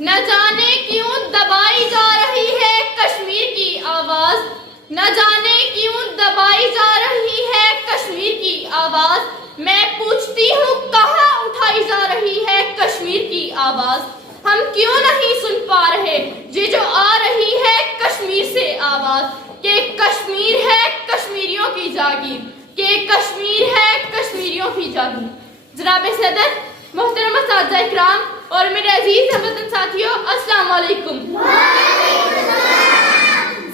نہ جانے کیوں دبائی جا رہی ہے کشمیر کی آواز، نہ جانے کیوں دبائی جا رہی ہے کشمیر کی آواز، میں پوچھتی ہوں کہاں اٹھائی جا رہی ہے کشمیر کی آواز، ہم کیوں نہیں سن پا رہے یہ جو آ رہی ہے کشمیر سے آواز، کہ کشمیر ہے کشمیریوں کی جاگیر، کہ کشمیر ہے کشمیریوں کی جاگیر۔ جناب صدر، محترم اساتذہ اکرام اور میرے عزیز ہموطن ساتھیوں، السلام علیکم۔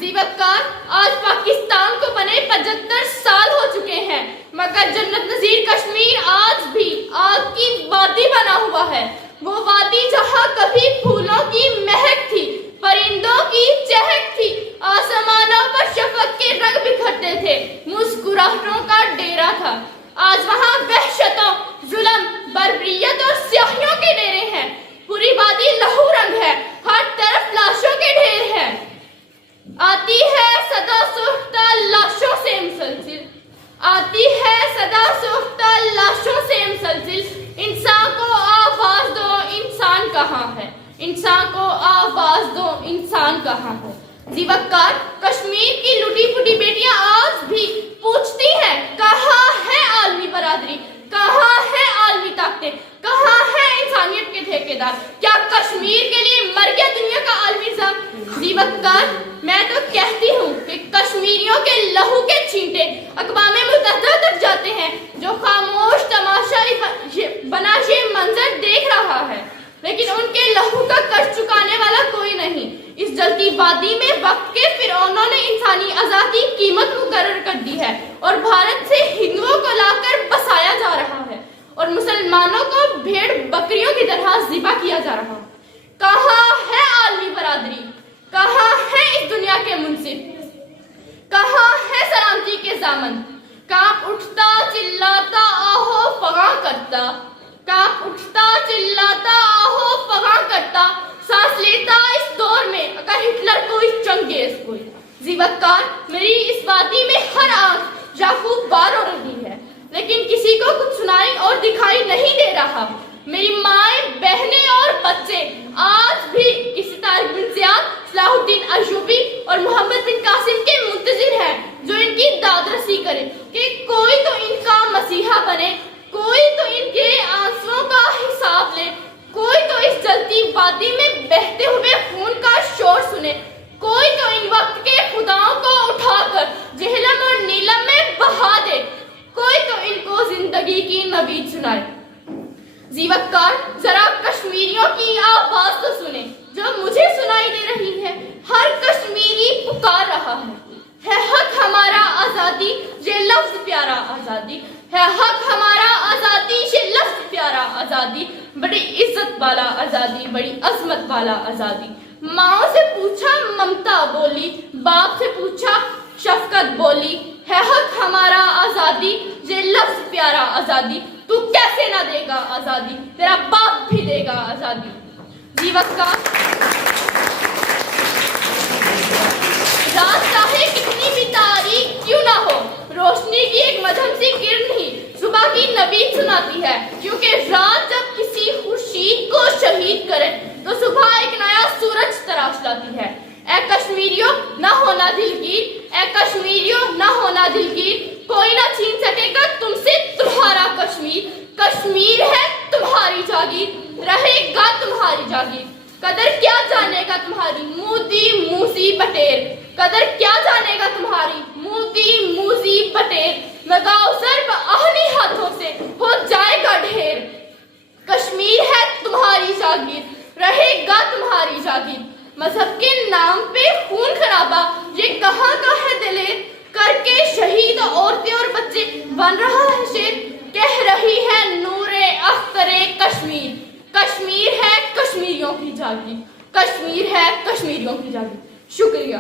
زیبکار، آج پاکستان کو بنے 75 سال ہو چکے ہیں، مگر جنت نظیر کشمیر آج بھی آگ کی وادی بنا ہوا ہے، وہ وادی جہاں کبھی پھولوں کی مہک تھی، پرندوں کی چہک تھی، آسمانوں پر شفق کے رنگ بکھرتے تھے، مسکراہٹوں کا ڈیرا تھا۔ آج وہاں وحشتوں، ظلم، بربریت اور سیاہیوں کے ڈیرے ہیں، پوری وادی لہو رنگ ہے، ہر طرف لاشوں کے ڈھیر ہیں۔ آتی ہے صدا سوختہ لاشوں سے مسلسل، آتی ہے صدا سوختہ لاشوں سے مسلسل، انسان کو آواز دو انسان کہاں ہے، انسان کو آواز دو انسان کہاں ہے۔ زیبکار، کشمیر کی لٹی پھٹی بیٹیاں آج بھی پوچھتی ہیں کہاں ہے عالمی برادری، کہاں ہے عالمی طاقتیں، کہاں ہے انسانیت کے ٹھیکیدار، کیا کشمیر کے لیے مر گیا دنیا کا عالمی نظام؟ زیبکار، میں تو کہتی ہوں کہ کشمیریوں کے لہو کے چھینٹے اقوام متحدہ تک جاتے ہیں، جو خاموش تماشا بنا یہ منظر دیکھ رہا ہے، لیکن ان کے لہو کا قرض چکانے والا کوئی نہیں۔ اس جلتی وادی میں وقت کے فرعونوں نے انسانی آزادی کی قیمت مقرر کر دی ہے، اور بھارت سے ہندوؤں کو لا کر بسایا جا رہا ہے، اور مسلمانوں کو بھیڑ بکریوں کی طرح ذبح کیا جا رہا ہے۔ کہاں ہے عالمی برادری، کہاں ہے اس دنیا کے منصف، کہاں ہے سلامتی کے ضامن؟ کانپ اٹھتا چلاتا آہو فغاں کرتا، کانپ اٹھتا چلاتا آہو فغاں کرتا، سانس لیتا اس دور میں اگر ہٹلر کوئی چنگیز کوئی۔ زیبکار، میری اس وادی میں ہر آنکھ یعقوب بار ہو رہی ہے، لیکن کسی کو کچھ سنائی اور دکھائی نہیں دے رہا۔ میری مائیں، بہنیں اور بچے آج بھی کسی طارق بن زیاد، صلاح الدین ایوبی اور محمد بن قاسم کے منتظر ہیں، جو ان کی داد رسی کرے کہ کوئی تو ان کا مسیحا بنے، کوئی تو ان کے آنسوؤں کا حساب لے، کوئی تو اس جلتی وادی میں بہتے ہوئے خون کا شور سنے، کوئی تو ان وقت کے خداؤں کو اٹھا کر جہلم اور نیلم میں بہا دے، کوئی تو ان کو زندگی کی نوید سنائے۔ زیبکار، ذرا کشمیریوں کی آواز تو سنیں جو مجھے سنائی دے رہی ہے۔ ہر کشمیری پکار رہا ہے حق ہمارا آزادی، یہ لفظ پیارا آزادی ہے، حق ہمارا آزادی، یہ لفظ پیارا آزادی، بڑی عزت والا آزادی، بڑی عظمت والا آزادی۔ ماں سے پوچھا ممتا بولی، باپ سے پوچھا شفقت بولی، ہے حق ہمارا آزادی، یہ لفظ پیارا آزادی، تو کیسے نہ دے گا آزادی، تیرا باپ بھی دے گا آزادی۔ زیبکار، رات چاہے کتنی بھی تاریک کیوں نہ ہو، روشنی کی ایک مدھم سی کرن ہی صبح کی نوید سناتی ہے، کیونکہ رات جب کسی خورشید کو شہید کرے تو صبح ایک نیا سورج تراش لاتی ہے۔ اے کشمیریوں، نہ ہونا دلگیر، اے کشمیریوں، نہ ہونا دلگیر، کوئی نہ چھین سکے گا تم سے تمہارا کشمیر، کشمیر ہے تمہاری جاگیر، رہے گا تمہاری جاگیر۔ قدر کیا جانے گا تمہاری مودی موسی بٹیر، قدر کیا جانے گا تمہاری مودی موسی بٹیر، لگاؤ ضرب اہلی ہاتھوں سے ہو جائے گا ڈھیر۔ کشمیر ہے تمہاری جاگیر، رہے گا تمہاری جاگیر۔ مذہب کے نام پہ خون خرابہ یہ کہاں کا ہے دلیر، کر کے شہید عورتیں اور بچے بن رہا ہے شیر، کہہ رہی ہے نور اختر کشمیر، کشمیر ہے کشمیریوں کی جاگیر، کشمیر ہے کشمیریوں کی جاگیر۔ شکریہ۔